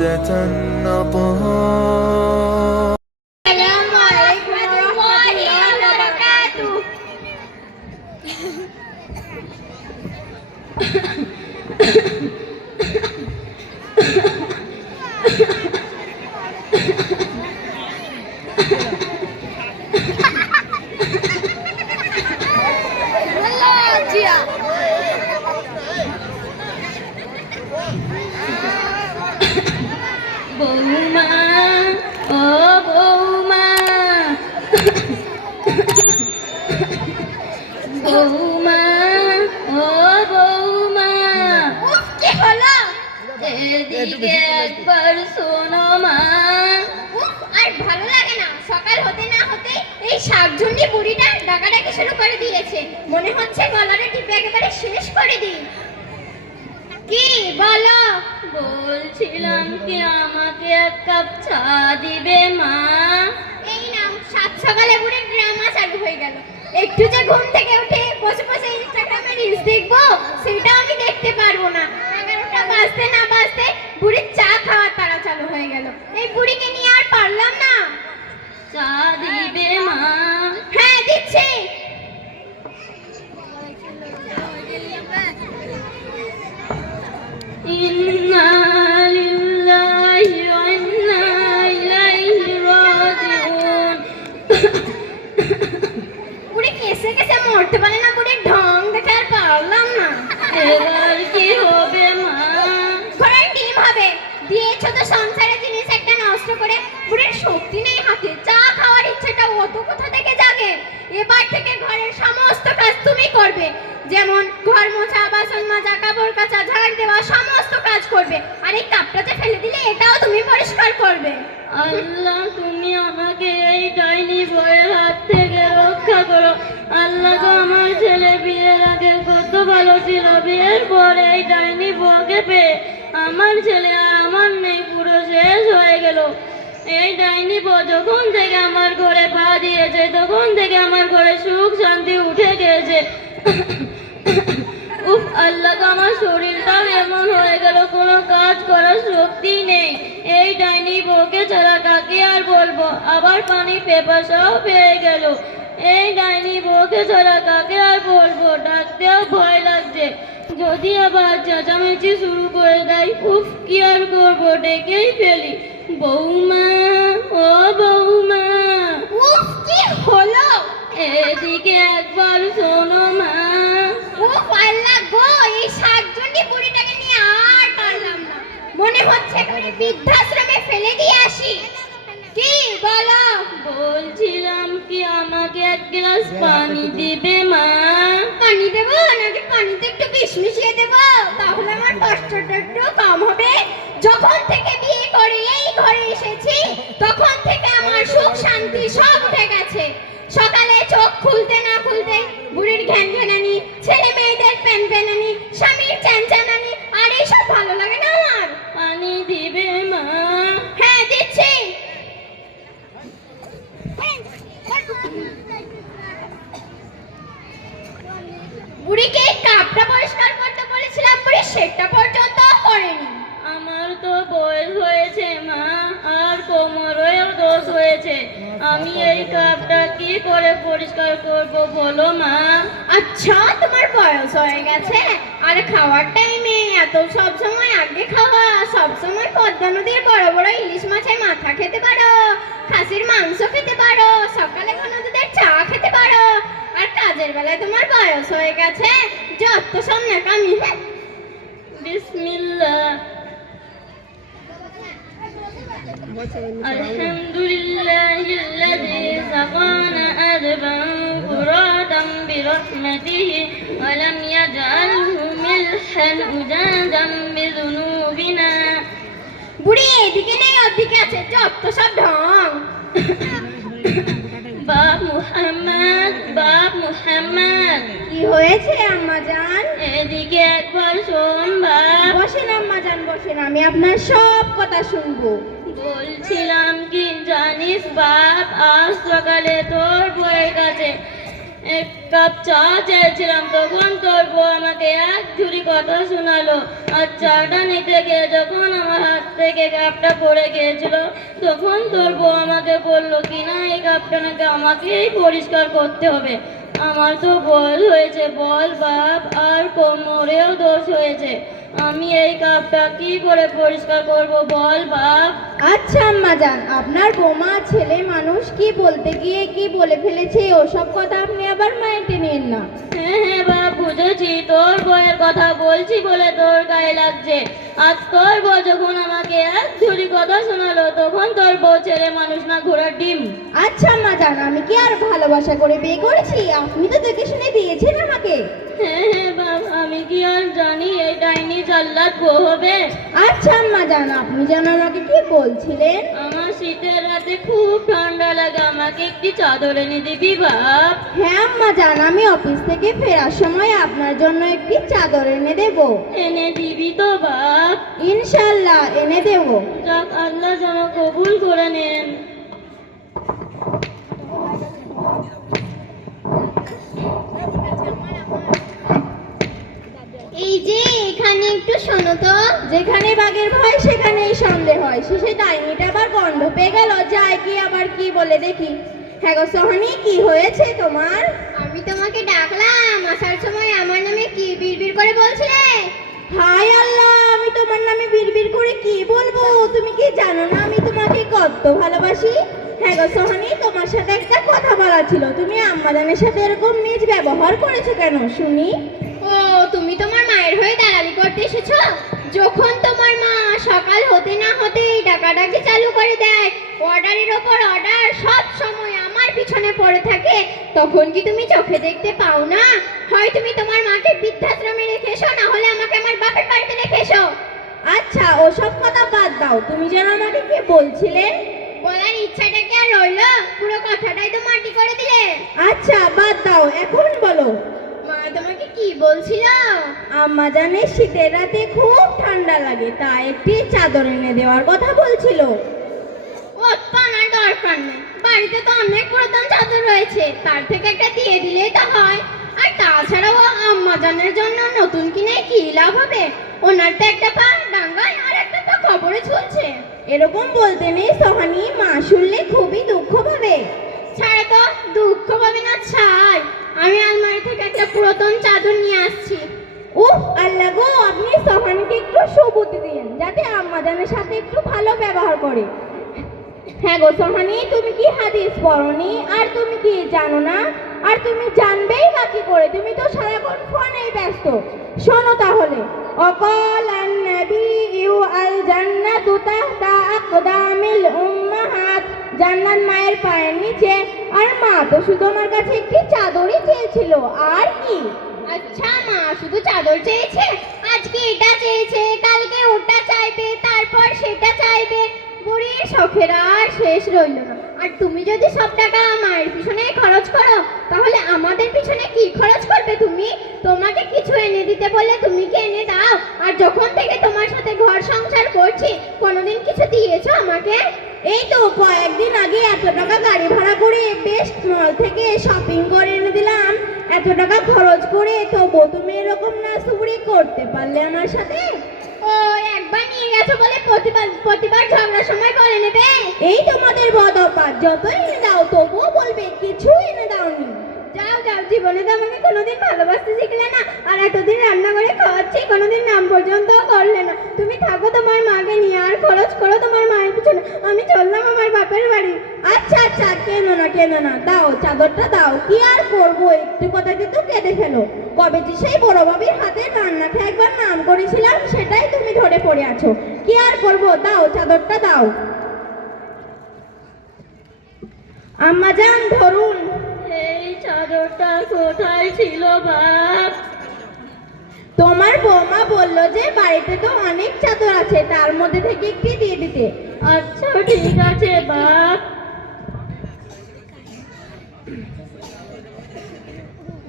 عادة أطهار. السلام عليكم ورحمة الله وبركاته. বৌমা, ও বৌমা, বৌমা, ও বৌমা, কি হলো? এদিকে একবার শোনো মা। আর ভালো লাগে না, সকাল হতে না হতে এই শাকঝুন্ডি বুড়িটা ডাকাডাকি শুরু করে দিয়েছে। মনে হচ্ছে গলাটা টিপে একেবারে শেষ করে দিই। কি বলো? বলছিলাম কি আমাকে এক কাপ চা দিবে মা? এই নাও, সাত সকালে বুড়ির ড্রামা চালু হয়ে গেল। একটু যে ঘুম থেকে উঠে বসে বসে ইনস্টাগ্রামে রিলস দেখবো সেটা আমি দেখতে পারবো না। 11টা বাজতে না বাজতে বুড়ির চা খাওয়ার তাড়া চালু হয়ে গেল। এই বুড়িকে নিয়ে আর পারলাম না। চা দিবে মা? হ্যাঁ, দিচ্ছি। ইন্না লিল্লাহি ওয়া ইন্না ইলাইহি রাজিউন। বুড়ি কেসে কেসে মরতে পারে না, বুড়ির ঢং দেখে আর পারলাম না। এবার কি হবে মা? ঘরের ডিম হবে। দিয়েছ তো সংসারের জিনিস একটা নষ্ট করে। বুড়ির শক্তি নেই হাতে, চা খাওয়ার ইচ্ছেটা অত কোথা থেকে জাগে? এবার থেকে ঘরের সমস্ত কাজ তুমি করবে। যেমন ঘর মোছা, বাসন মাজা, কাপড় কাচা, ঝাড় দেওয়া, সমস্ত কাজ করবে। আর এই কাপটা যে ফেলে দিলে এটাও তুমি পরিষ্কার করবে। আল্লাহ, তুমি আমাকে এই ডাইনি ভয়ের হাত থেকে রক্ষা করো। আল্লাহ গো, আমার ছেলে বিয়ের আগে কত ভালো ছিল, বিয়ের পরে এই ডাইনি বউকে পেয়ে আমার ছেলে আর আমার মেয়ে পুরো শেষ হয়ে গেল। এই ডাইনি বউ যখন থেকে আমার ঘরে পা দিয়েছে তখন থেকে আমার ঘরে সুখ শান্তি উঠে গেছে। উফ, আল্লাহ গো, আমার শরীরটাও এমন হয়ে গেল, কোনো কাজ করার শক্তি নেই। এই ডাইনি বউকে ছাড়া কাকে আর বলবো? আবার পানি পেপাসাও পেয়ে গেল। এই ডাইনি বউকে ছাড়া কাকে আর বলবো? ডাকতেও ভয় লাগছে, যদি আবার চেঁচামেচি শুরু করে দেয়। উফ, কি আর করবো, ডেকেই ফেলি। বৌমা, ও বৌমা, উফ, কি হলো? এদিকে একবার শোনো মা। উফ, আল্লাহ গো, এই শাকচুন্ডি বুড়িটাকে নিয়ে আর পারলাম না। মনে হচ্ছে একেবারে বৃদ্ধাশ্রমে ফেলে দিয়ে আসি। কি বলো? বলছিলাম কি আমাকে এক গ্লাস পানি দিবে মা? পানি দেবো নাকি পানিতে একটু বিষ মিশিয়ে দেবো? তাহলে আমার কষ্টটা একটু কম হবে। যখন থেকে বিয়ে করে এই ঘরে এসেছি তখন থেকে আমার সুখ শান্তি সব উঠে গেছে। সকালে চোখ খুলতে না খুলতে বুড়ির ঘ্যানঘ্যানানি, ছেলে মেয়েদের প্যানপ্যানানি, স্বামীর চ্যানচ্যানানি, আর এইসব ভালো লাগে না আমার। পানি দিবে মা? হ্যাঁ, দিচ্ছি। বুড়িকে কাপটা পরিষ্কার করতে বলেছিলাম, বুড়ি সেটা পর্যন্ত করেনি। আমার তো বয়স হয়েছে মা, আর কোমরেও দোষ হয়েছে। আমি এই কাপটা কি করে পরিষ্কার করব বলো মা? আচ্ছা, তোমার বয়স হয়ে গেছে আর খাওয়ার টাইমে এত সব সময় আগে খাওয়া, সব সময় পদ্মা নদীর বড় বড় ইলিশ মাছের মাথা খেতে পারো, খাসির মাংস খেতে পারো, সকালে ঘন দুধের চা খেতে পারো। আর কাজের বেলায় তোমার বয়স হয়ে গেছে, যত সব নাকামি। বিসমিল্লাহ। আলহামদুলিল্লাহিল্লাযী সাকানা আযবান ফুরাতান বিরহমাতিহি ওয়া লাম ইয়াজআলহু মিলহান উজাজাম বিযুনুবিনা। বুড়ি এদিকে নেই, ওদিকে আছে, যত সব ঢং। বাপ মুহাম্মদ, বাপ মুহাম্মদ। কি হয়েছে আম্মা জান? এদিকে একবার শোন বাপ। বসেন আম্মা জান, বসেন, আমি আপনার সব কথা শুনবো। বলছিলাম কি জানিস বাপ, আজ সকালে তোর বউয়ের কাছে এক কাপ চা চেয়েছিলাম, তখন তোর বউ আমাকে এক ঝুড়ি কথা শোনালো। আর চাটা নিতে গিয়ে যখন আমার হাত থেকে কাপটা পড়ে গিয়েছিল, তখন তোর বউ আমাকে বললো কিনা এই কাপটা নাকি আমাকেই পরিষ্কার করতে হবে। আমার তো বল হয়েছে, বল বাপ, আর কোমরেও দোষ হয়েছে। আমি এই কাপটা কি করে পরিষ্কার করব বল বাপ? আচ্ছা আম্মাজান, আপনার বোমা ছেলে মানুষ কি বলতে গিয়ে কি বলে ফেলেছে, ওসব কথা আপনি আবার মাইন্ডে নিন না। হ্যাঁ হ্যাঁ বাপ, বুঝেছি। তোর বউয়ের কথা বলছি বলে তোর গায়ে লাগছে। আজ তোর বউ যখন আমাকে এক ঝুড়ি কথা শোনালো, তখন তোর বউ ছেলে মানুষ না ঘোড়ার ডিম। আচ্ছা আম্মাজান, আমি কি আর ভালোবাসা করে বিয়ে করেছি? আপনি তো দেখে শুনে দিয়েছেন আমাকে। হ্যাঁ হ্যাঁ বাপ, আমি কি আর জানি এই ডাইনি জাল্লাদ বউ হবে? আচ্ছা আম্মাজান, আপনি যেন আমাকে কি বলছিলেন? আমার শীতের রাতে খুব ঠান্ডা লাগে, আমাকে একটি চাদর এনে দিবি বাপ? হ্যাঁ আম্মাজান, আমি অফিস থেকে ফেরার সময় আপনার জন্য একটি চাদর এনে দেব। এনে দিবি তো বাপ? ইনশাল্লাহ এনে দেব। যাক, আল্লাহ যেন কবুল করে নেন। এই যে এখানে একটু শোনো তো। যেখানে বাঘের ভয় সেখানেই সন্দেহ হয়। শেষে ডাইনিটা আবার গন্ধ পেয়ে গেল, যায় কি আবার কি বলে দেখি। হ্যাঁ গো সোহানি, কি হয়েছে তোমার? আমি তোমাকে ডাকলাম, আসার সময় আমার নামে কি বিড়বিড় করে বলছিলে? হায় আল্লাহ, আমি তোমার নামে বিড়বিড় করে কি বলবো? তুমি কি জানো না আমি তোমাকে কত ভালোবাসি? হ্যাঁ গো সোহানি, তোমার সাথে একটা কথা বলা ছিল। তুমি আম্মাজানের সাথে এরকম নিজ ব্যবহার করেছো কেন শুনি? ও, তুমি তোমার মায়ের হয়ে দালালি করতে এসেছো? যখন তোমার মা সকাল হতে না হতেই ডাকাডাকি চালু করে দেয়, অর্ডারের ওপর অর্ডার, সব সময় আমার পিছনে পড়ে থাকে, তখন কি তুমি চোখে দেখতে পাও না? হয় তুমি তোমার মাকে বৃদ্ধাশ্রমে রেখে এসো, না হলে আমাকে আমার বাপের বাড়িতে রেখে এসো। আচ্ছা ওসব কথা বাদ দাও, তুমি যেন আমাকে কি বলছিলে? বলার ইচ্ছাটা কি আর রইলো? পুরো কথাটাই তো মাটি করে দিলে। আচ্ছা বাদ দাও, এখন বলো। মা তোমাকে কি বলছিল? আম্মাজানের শীতের রাতে খুব ঠান্ডা লাগে, তাই একটি চাদর এনে দেওয়ার কথা বলছিল। ও পানার দরকার নেই, বাড়িতে তো অনেক পুরাতন চাদর রয়েছে, তার থেকে একটা দিয়ে দিলেই তো হয়। আর তাছাড়াও আম্মাজানের জন্য নতুন কিনে কি লাভ হবে? ওনার তো একটা পা ডাঙ্গায় আর একটা পা কবরে ঝুলছে। এরকম বলতে নেই সোহানি, মা শুনলে খুবই দুঃখ পাবে। ছাড়া তো, দুঃখ পাবে না ছাই। আমি আলমারি থেকে একটা পুরাতন চাদর নিয়ে আসছি। উফ আল্লাহ গো, আপনি সোহানিকে একটু সুবুদ্ধি দিন যাতে আম্মাজানের সাথে একটু ভালো ব্যবহার করে। হ্যাঁ গো সোহানি, তুমি কি হাদিস পড়নি? আর তুমি কি জানো না? আর তুমি জানবেই বা কি করে? তুমি তো সারাক্ষণ ফোনেই ব্যস্ত। শোনো তাহলে, অকাল আন-নাবিয়্যু আল জান্নাতু তাহতা আকদামিল উম্মাহাত, জান্নাত মায়ের পায়ের নিচে। আর মা তো শুধু আমার কাছে একটি চাদরই চেয়েছিল, আর কি? আচ্ছা, মা শুধু চাদর চেয়েছে? আজকে এটা চেয়েছে, কালকে ওটা চাইবে, তারপর সেটা চাইবে। বুড়ির শখের আর শেষ রইল না। আর তুমি যদি সব টাকা মায়ের পিছনে খরচ করো, তাহলে আমাদের পিছনে কি খরচ করবে তুমি? তোমাকে কিছু এনে দিতে বলে তুমি কি এনে দাও? আর যখন থেকে তোমার সাথে ঘর সংসার করছি, কোনোদিন কিছু দিয়েছো আমাকে? এই তো কয়েকদিন আগে এত টাকা গাড়ি ভাড়া করে বেস্ট মল থেকে শপিং করে এনে দিলাম। এত টাকা খরচ করে তবু তুমি এরকম না সুবুরি করতে পারলে আমার সাথে? ও, একবার নিয়ে গেছো বলে প্রতিবার ঝগড়ার সময় বলে নেবে? এই তোমাদের বদ অভ্যাস, যতই এনে দাও তবুও বলবে কিছু এনে দাওনি। যাও যাও, জীবনে তো আমাকে কোনোদিন ভালোবাসতে শিখলে না, আর এতদিন রান্না করে খাওয়াচ্ছি, কোনোদিন নাম পর্যন্ত করলে না। তুমি থাকো তোমার মাকে নিয়ে, আর খরচ করো তোমার মায়ের পিছনে। আমি চললাম আমার বাপের বাড়ি। আচ্ছা আচ্ছা, কেন না, দাও চাদরটা দাও। কি আর করবো, একটু কথাতে তো কেঁদে ফেলো। কবে যে সেই বড় বাবির হাতে রান্না খেয়ে একবার নাম করেছিলাম, সেটাই তুমি ধরে পড়ে আছো। কি আর করবো, দাও চাদরটা দাও। আম্মাজান ধরুন। এই চাদরটা কোথায় ছিল বাপ? তোমার বৌমা বললো যে বাড়িতে তো অনেক চাদর আছে, তার মধ্যে থেকে একটি দিয়ে দিতে। আচ্ছা ঠিক আছে বাপ।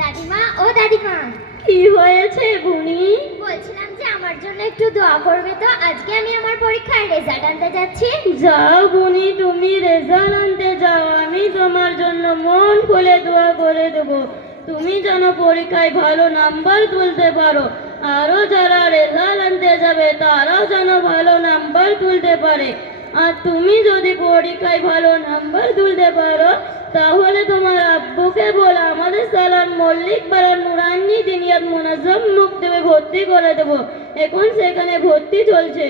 দাদিমা, ও দাদিমা, কি হয়েছে বুনি? বলছিলাম যে আমার জন্য একটু দোয়া করবে তো? আজকে আমি আমার পরীক্ষার রেজাল্ট আনতে যাচ্ছি। যাও বুনি, তুমি রেজাল্ট আনতে যাও, আমি তোমার জন্য মন খুলে দোয়া করে দেবো। তুমি যেন পরীক্ষায় ভালো নাম্বার তুলতে পারো, আরও যারা রেজাল্ট আনতে যাবে তারাও যেন ভালো নাম্বার তুলতে পারে। আর তুমি যদি পরীক্ষায় ভালো নাম্বার তুলতে পারো তাহলে তোমার আব্বুকে বলে আমাদের সালাম মল্লিক পাড়ার নুরানি দিনিয়াত মুনাজ্জম মুক্তবে ভর্তি করে দেবো। এখন সেখানে ভর্তি চলছে।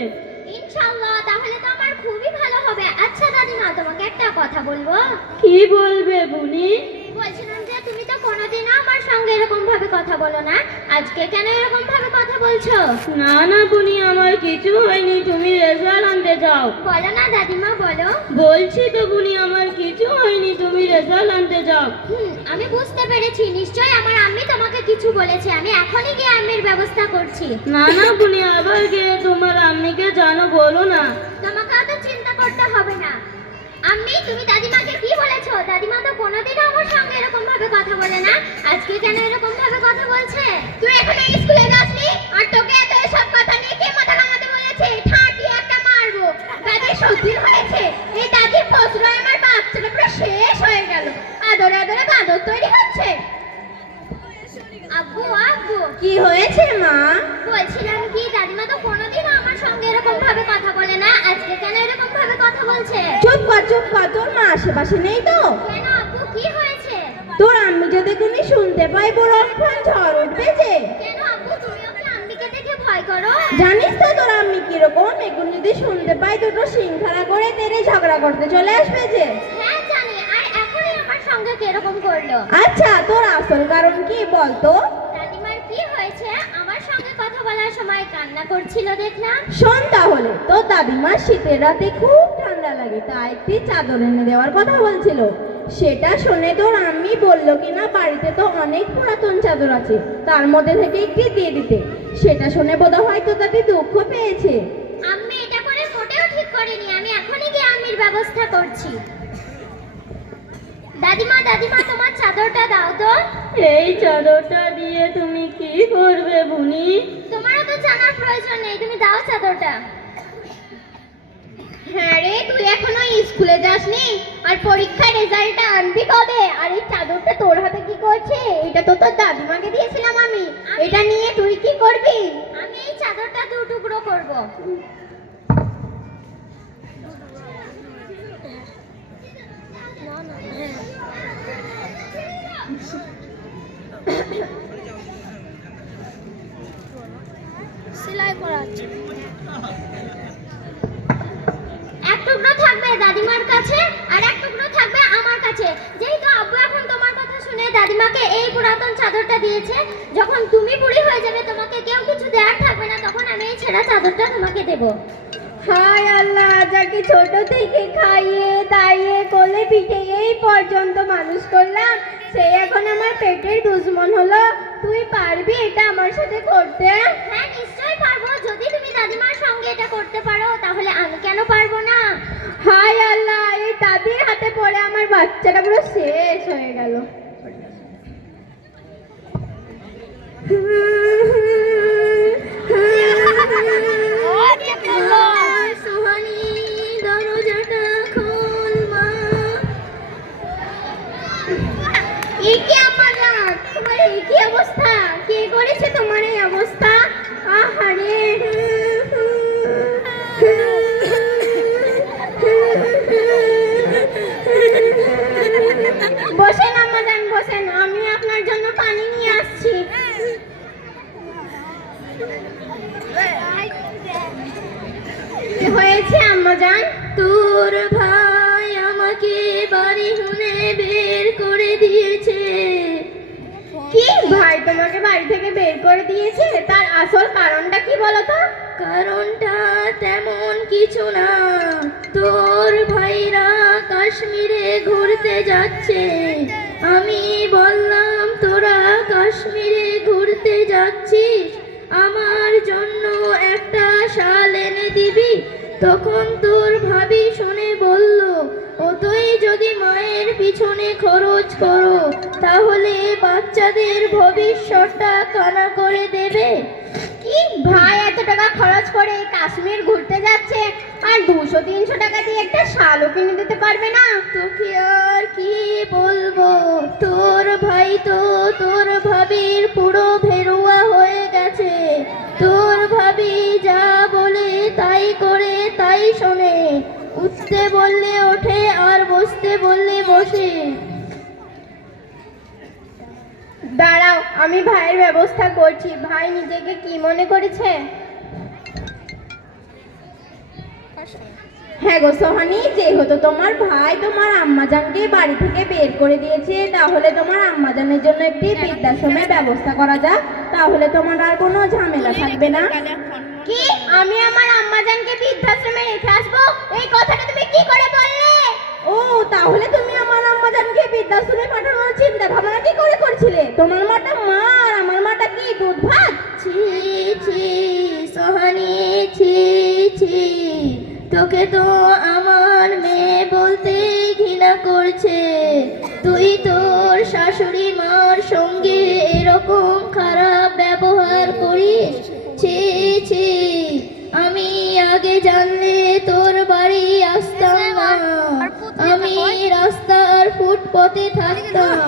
ইনশাআল্লাহ, তাহলে তো আমার খুবই ভালো হবে। আচ্ছা দাদিমা, তোমাকে একটা কথা বলবো। কি বলবে বুনি? বলছিলাম যে তুমি তো কোনোদিনও আমার সঙ্গে এরকম ভাবে কথা বলো না, আজকে কেন এরকম ভাবে কথা বলছো? না না বুনি, আমার কিছু হয়নি, তুমি রেজাল্ট আনতে যাও। বলো না দাদিমা, বলো। বলছি তো বুনি, আমার কিছু হয়নি, তুমি রেজাল্ট আনতে যাও। আমি বুঝতে পেরেছি, নিশ্চয়ই আমার আম্মি তোমাকে কিছু বলেছে। আমি এখনই গিয়ে আম্মির ব্যবস্থা করছি। না না বুনি, আবার গিয়ে তোমার আম্মিকে জানো বলো না। তোমাকে অত চিন্তা করতে হবে না। আম্মি, তুমি দাদিমাকে কি বলেছো? দাদিমা তো কোনোদিনও আমার সঙ্গে এরকম ভাবে কথা বলে না, আজকে কেন এরকম ভাবে কথা বলছে? তুই এখনো স্কুলে যাসনি আর তোকে এত এসব কথা নিয়ে কে মাথা ঘামাতে বলেছে? ঠাটি একটা মারবো। দাদি সত্যি হয়েছে, এই দাদির প্রশ্রয় আমার বাচ্চাটা পুরো শেষ হয়ে গেল। আদরে আদরে বাঁদর তৈরি হচ্ছে। আব্বু আব্বু, কি হয়েছে মা? বলছিলাম কি, দাদিমা তো কোনোদিনও আমার সঙ্গে এরকম ভাবে কথা বলে না, আজকে কেন এরকম ভাবে কথা বলছে? চুপ কর চুপ কর, তোর মা আশেপাশে নেই তো? কেন আব্বু, কি হয়েছে? তোর আম্মি যদি তুমি শুনতে পাই বড় অক্ষণ ঝড় উঠবে যে। কেন আব্বু, তুমিও কি আম্মিকে দেখে ভয় করো? জানিস তো তোর আম্মি কিরকম? এখন যদি শুনতে পাই দুটো শৃঙ্খলা করে তেরে ঝগড়া করতে চলে আসবে যে। হ্যাঁ জানি, আর এখনই আমার সঙ্গে কিরকম করলো। আচ্ছা, তোর আসল কারণ কি বলতো? দাদিমার কি হয়েছে? আমার সঙ্গে কথা বলার সময় কান্না করছিল দেখলাম। শোন তাহলে, তোর দাদিমার শীতের রাতে খুব ঠান্ডা লাগে, তাই একটি চাদর এনে দেওয়ার কথা বলছিল। সেটা শুনে তোর আম্মি বলল কিনা বাড়িতে তো অনেক পুরাতন চাদর আছে, তার মধ্যে থেকে একটি দিয়ে দিতে। সেটা শুনে বোধহয় তো তাতে দুঃখ পেয়েছে। আম্মি এটা করে মোটেও ঠিক করেনি, আমি এখনই গিয়ে আম্মির ব্যবস্থা করছি। দাদিমা দাদিমা, তোমার চাদরটা দাও তো। এই চাদরটা দিয়ে তুমি কি করবে বুনি? তোমারও তো জানার প্রয়োজন নেই, তুমি দাও চাদরটা। হ্যাঁ রে, তুই এখনো স্কুলে যাসনি আর পরীক্ষার রেজাল্টটা আনবি কবে? আর এই চাদরটা তোর হাতে কি করছে? এটা তো তোর দাদিমাকে দিয়েছিলাম আমি, এটা নিয়ে তুই কি করবি? আমি এই চাদরটা দু টুকরো করব। সেলাই করা আছে। এক টুকরো থাকবে দাদিমার কাছে আর এক টুকরো থাকবে আমার কাছে। যেহেতু আব্বু এখন তোমার কথা শুনে দাদিমাকে এই পুরাতন চাদরটা দিয়েছে, যখন তুমি বুড়ি হয়ে যাবে তোমাকে কেউ কিছু দেওয়ার থাকবে না, তখন আমি এই ছেঁড়া চাদরটা তোমাকে দেব। হায় আল্লাহ, যাকে ছোট থেকে খাইয়ে দাইয়ে কোলে পিঠে এই পর্যন্ত মানুষ করলাম, সে এখন আমার পেটের দুশ্মন হলো। তুই পারবি এটা আমার সাথে করতে? হ্যাঁ নিশ্চয়ই পারবো, যদি তুমি দাদিমার সঙ্গে এটা করতে পারো তাহলে আমি কেন পারবো না? হায় আল্লাহ, এই দাদির হাতে পড়ে আমার বাচ্চাটা পুরো শেষ হয়ে গেল। সোহানি, দরজাটা খোল মা। এই কি আমার রাত, তোমার এই কি অবস্থা? কে করেছে তোমার এই অবস্থা? আহারে, বসেন আমাদান, বসেন, আমি আপনার জন্য পানি নিয়ে আসছি। কি হয়েছে আম্মাজান? তোর ভাই আমাকে বাড়ি হুনে বের করে দিয়েছে। কি, ভাই তোমাকে বাড়ি থেকে বের করে দিয়েছে? তার আসল কারণটা কি বলো তো? কারণটা তেমন কিছু না, তোর ভাইরা কাশ্মীরে ঘুরতে যাচ্ছে। আমি বললাম তোরা কাশ্মীরে ঘুরতে যাচ্ছিস, আমার জন্য একটা শাল এনে দিবি। তখন তোর ভাবি শুনে বলল, ওতই যদি মায়ের পিছনে খরচ করো তাহলে বাচ্চাদের ভবিষ্যৎটা কানা করে দেবে। কি, ভাই এত টাকা কাশ্মীর ঘুরতে যাচ্ছে আর 200-300 টাকা দিয়ে একটা শালও কিনে দিতে পারবে না? তোকে আর কি বলবো, তোর ভাই তো তোর ভাবির পুরো ভেরুয়া হয়ে গেছে। তোর ভাবি যা বলে তাই করে তাই শোনে, উঠতে বললে ওঠে আর বসতে বললে বসে। দাঁড়াও, আমি ভাইয়ের ব্যবস্থা করছি। ভাই নিজেকে কি মনে করেছে? হ্যাঁ গো সোহানি, যেহেতু তোমার ভাই তোমার আম্মাজানকে বাড়ি থেকে বের করে দিয়েছে, তাহলে তোমার আম্মাজানের জন্য একটি বৃদ্ধাশ্রমের ব্যবস্থা করা যাক, তাহলে তোমার আর কোনো ঝামেলা থাকবে না। কি, আমি আমার আম্মাজানকে বৃদ্ধাশ্রমে রেখে আসবো? এই কথাটা তুমি কি করে বললে? ও, তাহলে তুমি আমার আম্মাজানকে বৃদ্ধাশ্রমে পাঠানোর চিন্তা ভাবনা কি করে করছিলে? তোমার মাটা মা আর আমার মাটা কি দুধ ভাত? ছি ছি সোহানি, ছি ছি, তোকে তো আমার মেয়ে বলতে ঘৃণা করছে। তুই তোর শাশুড়ি মার সঙ্গে এরকম খারাপ ব্যবহার করিস? ছি ছি, আমি আগে জানলে তোর বাড়ি আসতাম না, আমি রাস্তার ফুটপথে থাকতাম।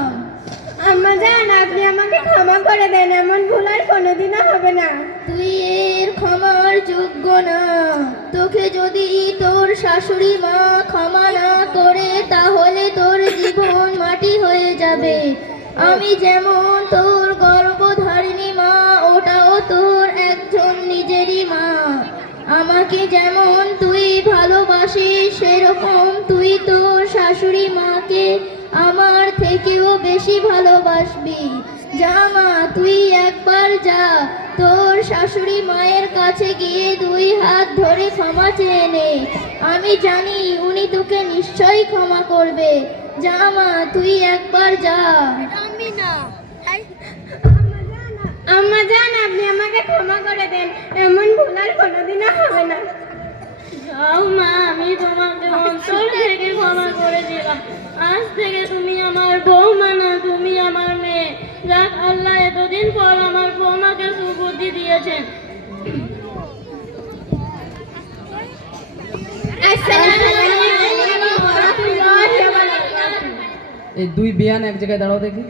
আম্মাজান, আপনি আমাকে ক্ষমা করে দেন, এমন ভুল আর কোনোদিনও হবে না। তুই এর ক্ষমার যোগ্য না। তোকে যদি তোর শাশুড়ি মা ক্ষমা না করে তাহলে তোর জীবন মাটি হয়ে যাবে। আমি যেমন তোর গর্ভধারিণী মা, ওটাও তোর একজন নিজেরই মা। আমাকে যেমন তুই ভালোবাসিস সেরকম তুই তোর শাশুড়ি মাকে আমার থেকেও বেশি ভালোবাসবি। যা মা, তুই একবার যা, তোর শাশুড়ি মায়ের কাছে গিয়ে 2 হাত ধরে ক্ষমা চেয়ে নে। আমি জানি উনি তোকে নিশ্চয়ই ক্ষমা করবে। যা মা, তুই একবার যা। আম্মাজান, আপনি আমাকে ক্ষমা করে দেন, এমন ভুল আর কোনোদিনও হবে না। যাও মা, আমি তোমাকে অন্তর থেকে ক্ষমা করে দিলাম। আজ থেকে তুমি আমার বৌমা না, তুমি আমার মেয়ে। যাক, আল্লাহ এতদিন পর আমার বৌমাকে সুবুদ্ধি দিয়েছেন। আসসালামু আলাইকুম ওয়া রাহমাতুল্লাহি ওয়া বারাকাতুহু। এই 2 বিয়ান এক জায়গায় দাঁড়াও দেখি।